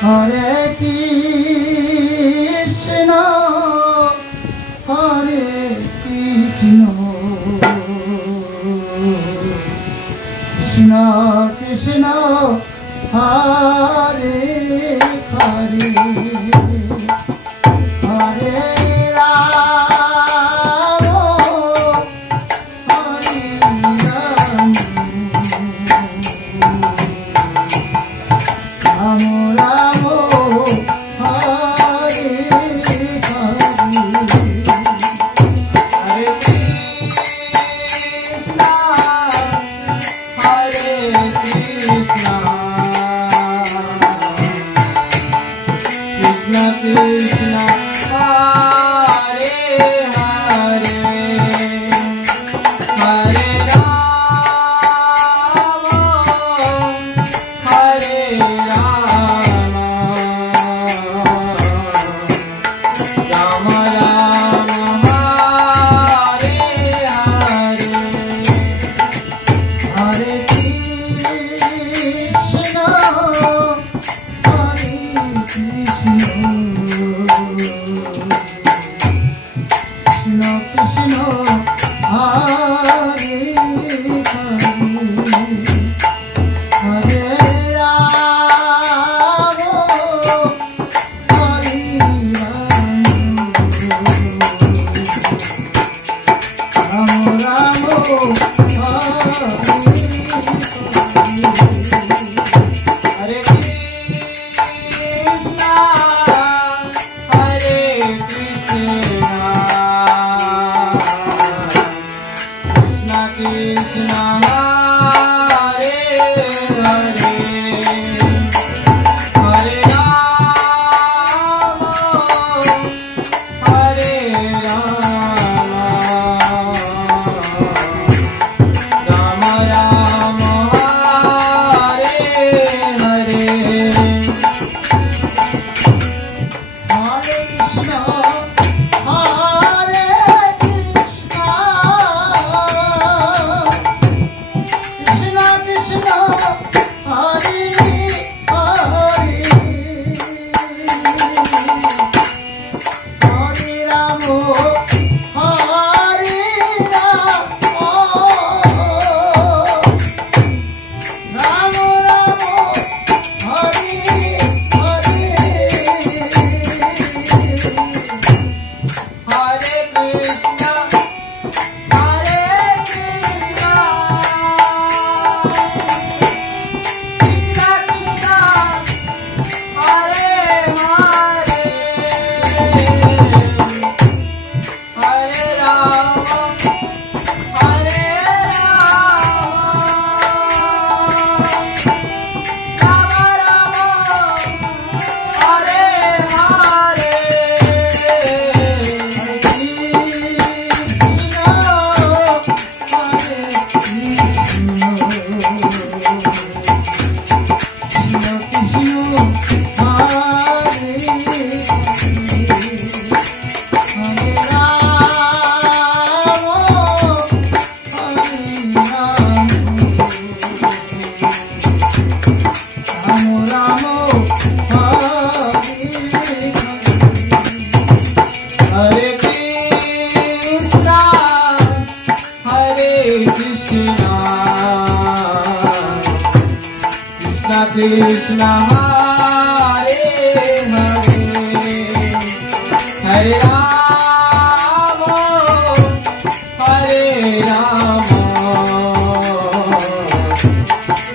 Hare Krishna, Hare Krishna, Krishna Krishna, Hare Hare, Hare Rama, Hare Rama, Rama Rama, Hare Krishna, Hare Hare, Hare Rama, Hare Rama, Rama Rama, Hare Hare, Hare Krishna, Hare Krishna, Krishna Krishna, Hare Hare, Hare Rama, Hare Rama, Rama Rama, Hare Krishna, Hare Krishna, Krishna Krishna, Hare Hare, Hare Rama, Hare Rama, Rama Rama, Hare Hare. Hare Krishna, Hare Krishna, Krishna Krishna, Hare Hare, Hare Rama, Hare Rama, Rama Rama, Hare Hare, Hare Krishna, Hare Krishna, Krishna Krishna, Hare Hare, Hare Rama, Hare Rama, Rama Rama, Hare Hare. Hare Krishna, Hare Krishna, Krishna Krishna, Hare Hare, Hare Rama, Hare Rama,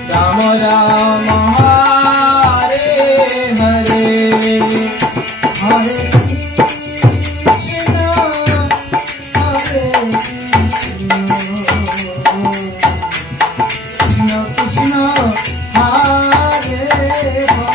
Rama Rama, Hare Hare, Hare Krishna, Hare Krishna, Krishna Krishna, Hare Hare.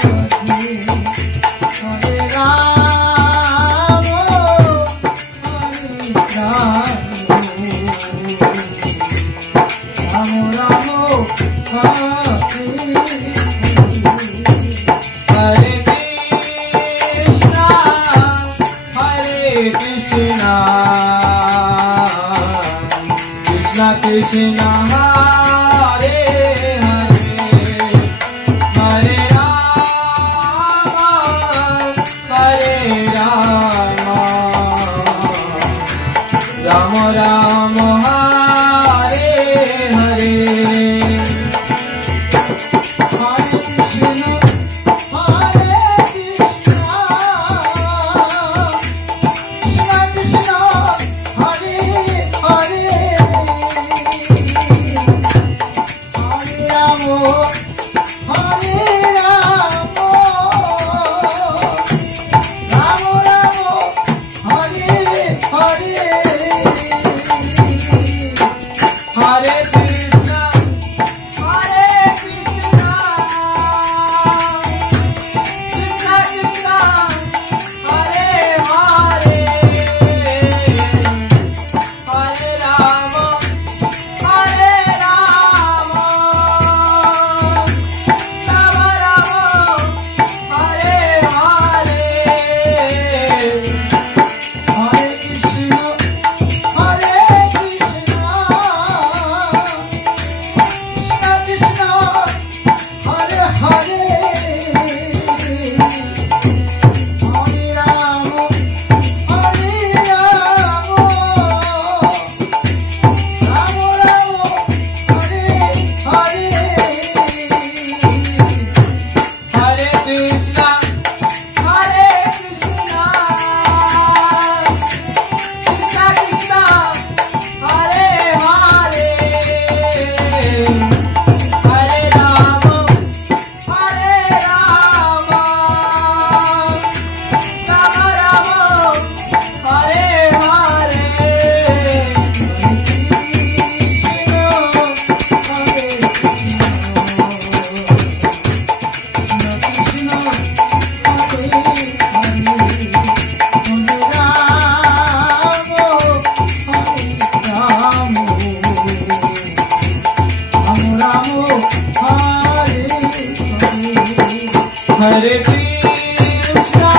Hare Krishna,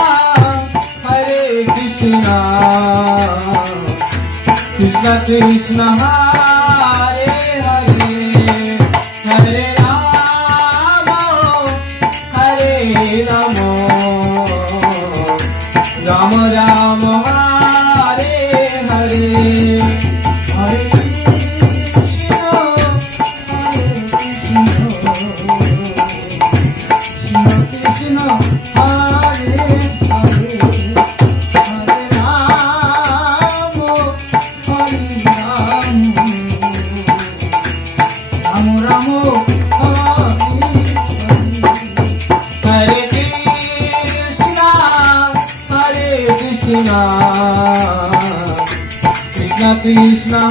Hare Krishna, Krishna Krishna, Hare Hare, Hare Rama, Hare Rama, Rama Rama, Hare Hare, Hare Krishna, Hare Krishna, Krishna Hare Hare, Hare Rama, Hare Rama, Rama Rama, Hare Hare. Hare Krishna, Hare Krishna, Krishna Krishna,